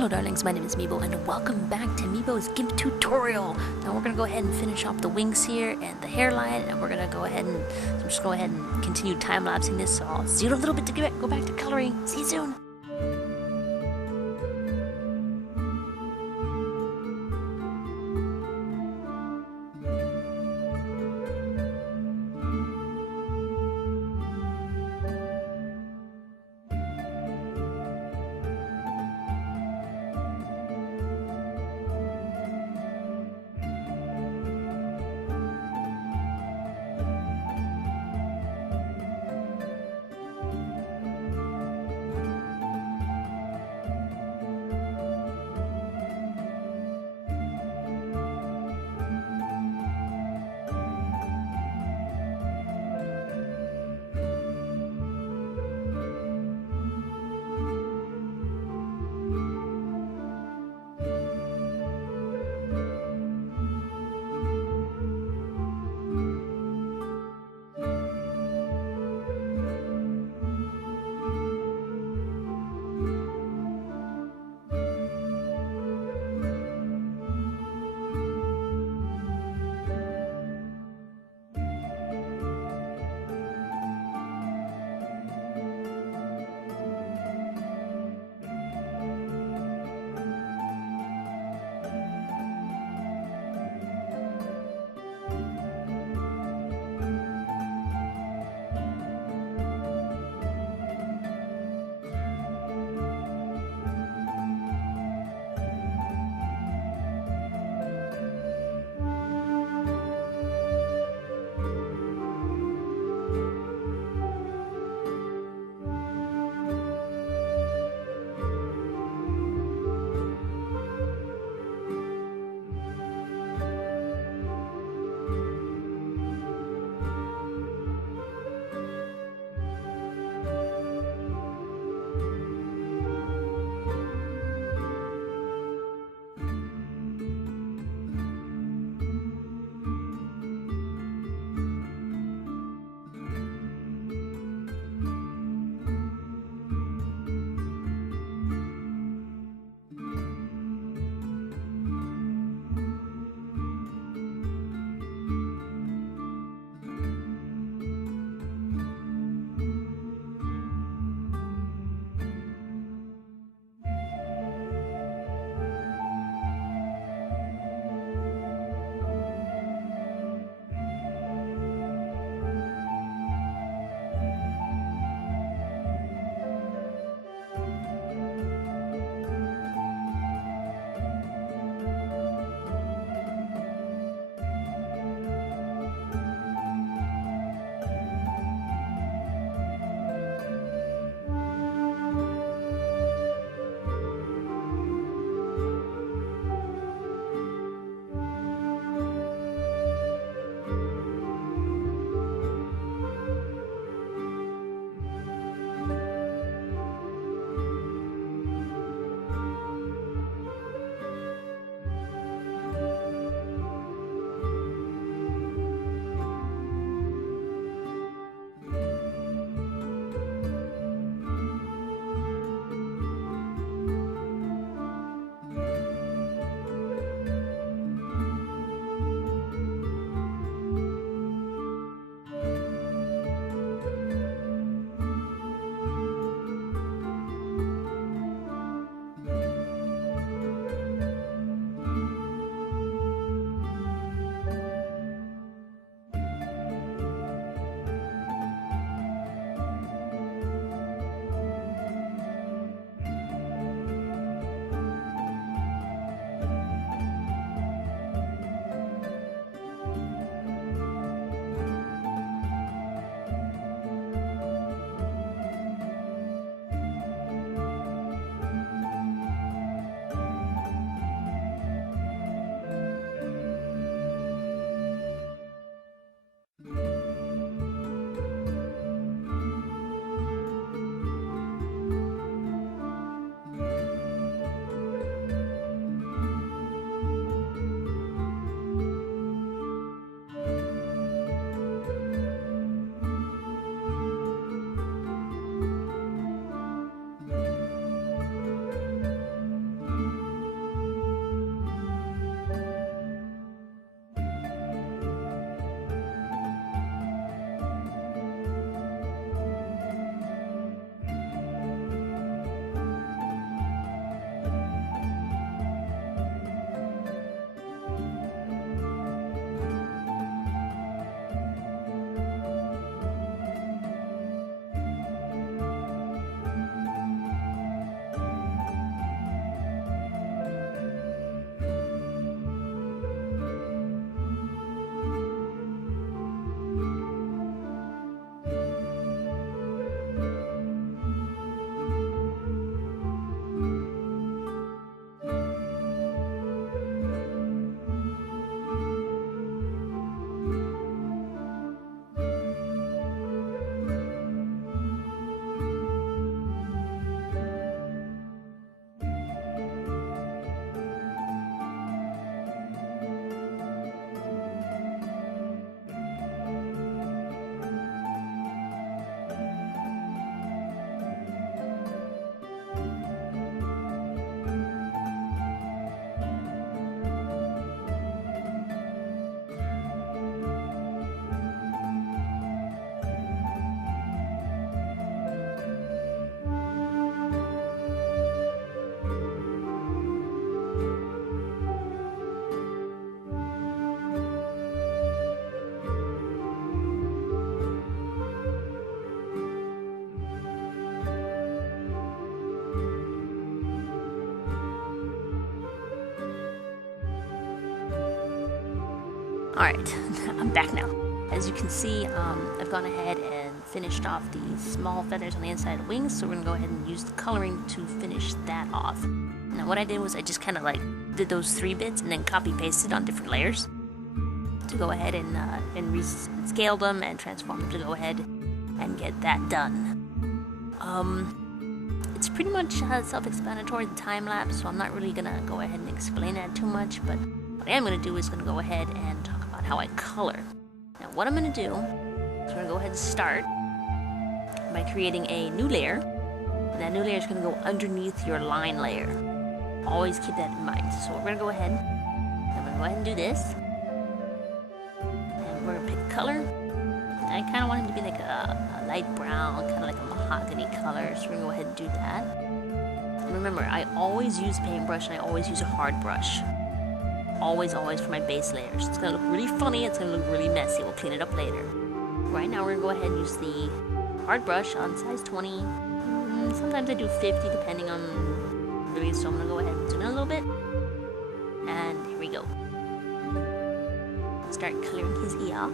Hello darlings, my name is MiBo and welcome back to MiBo's Gimp tutorial. Now we're going to go ahead and finish off the wings here and the hairline, and we're going to go ahead and continue time-lapsing this, so I'll see you in a little bit to go back to coloring. See you soon. Alright, I'm back now. As you can see, I've gone ahead and finished off the small feathers on the inside of the wings, so we're going to go ahead and use the coloring to finish that off. Now what I did was I just kind of like did those 3 bits and then copy pasted on different layers to go ahead and rescale them and transform them to go ahead and get that done. It's pretty much self-explanatory, the time lapse, so I'm not really going to go ahead and explain that too much, but what I am going to do is going to go ahead and talk about how I color. Now what I'm going to do is we're going to go ahead and start by creating a new layer, and that new layer is going to go underneath your line layer. Always keep that in mind. So we're going to go ahead and do this, and we're going to pick a color. I kind of want him to be like a light brown, kind of like a mahogany color, so we're going to go ahead and do that. And remember, I always use a paintbrush and I always use a hard brush. Always for my base layers. It's going to look really funny, it's going to look really messy. We'll clean it up later. Right now we're going to go ahead and use the hard brush on size 20. Sometimes I do 50 depending on really, so I'm going to go ahead and zoom in a little bit. And here we go. Start clearing his ear.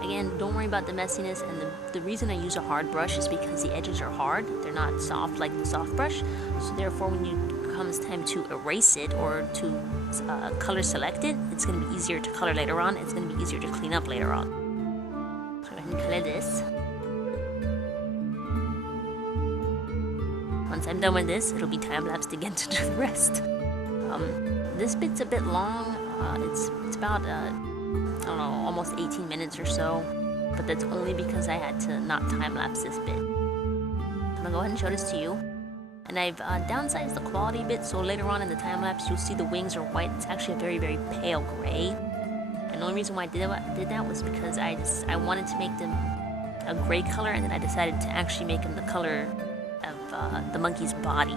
Again, don't worry about the messiness, and the reason I use a hard brush is because the edges are hard. They're not soft like the soft brush, so therefore when it comes time to erase it or to color select it, it's going to be easier to color later on. It's going to be easier to clean up later on. So go ahead and color this. Once I'm done with this, it'll be time-lapsed again to do the rest. This bit's a bit long. It's about I don't know, almost 18 minutes or so, but that's only because I had to not time-lapse this bit. I'm gonna go ahead and show this to you, and I've downsized the quality a bit, so later on in the time-lapse you'll see the wings are white. It's actually a very, very pale gray, and the only reason why I did that was because I wanted to make them a gray color, and then I decided to actually make them the color of the monkey's body.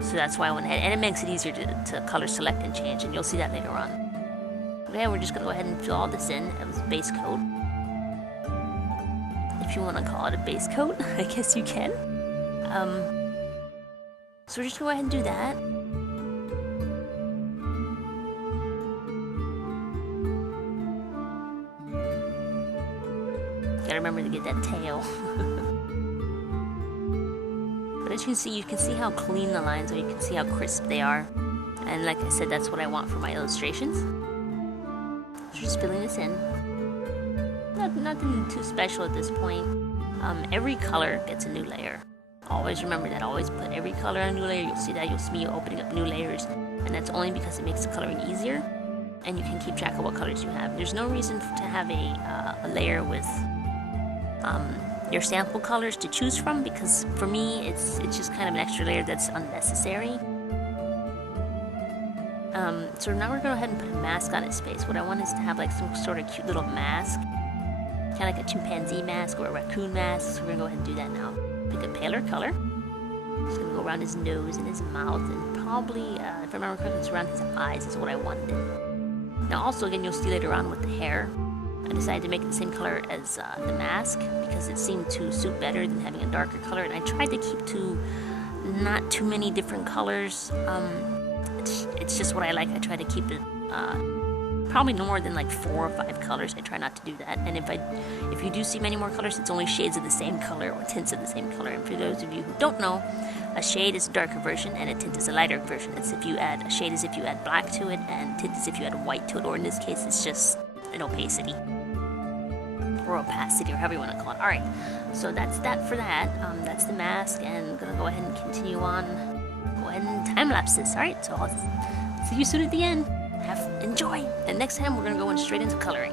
So that's why I went ahead, and it makes it easier to color select and change, and you'll see that later on. Okay, we're just going to go ahead and fill all this in as base coat. If you want to call it a base coat, I guess you can. So we're just going to go ahead and do that. Gotta remember to get that tail. But as you can see how clean the lines are, you can see how crisp they are. And like I said, that's what I want for my illustrations. So just filling this in. Nothing too special at this point. Every color gets a new layer. Always remember that. Always put every color on a new layer. You'll see that. You'll see me opening up new layers. And that's only because it makes the coloring easier. And you can keep track of what colors you have. There's no reason to have a layer with your sample colors to choose from, because for me it's just kind of an extra layer that's unnecessary. So now we're going to go ahead and put a mask on his face. What I want is to have like some sort of cute little mask, kind of like a chimpanzee mask or a raccoon mask. So we're going to go ahead and do that now. Pick a paler color. Just going to go around his nose and his mouth, and probably, if I remember correctly, it's around his eyes is what I wanted. Now also, again, you'll see later on with the hair, I decided to make it the same color as the mask because it seemed to suit better than having a darker color, and I tried to keep not too many different colors. It's just what I like. I try to keep it probably no more than like 4 or 5 colors. I try not to do that. And if you do see many more colors, it's only shades of the same color or tints of the same color. And for those of you who don't know, a shade is a darker version and a tint is a lighter version. It's a shade is if you add black to it, and tint is if you add white to it, or in this case it's just an opacity or opacity, or however you want to call it. Alright, so that's that for that. That's the mask, and I'm going to go ahead and continue on. Go ahead and time-lapse this. Alright, so I'll see you soon at the end. Enjoy! And next time we're going to go straight into coloring.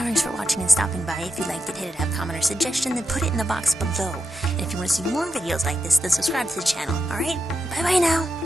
darlings, for watching and stopping by. If you liked it, hit it, have a comment or suggestion, then put it in the box below. And if you want to see more videos like this, then subscribe to the channel. Alright? Bye-bye now!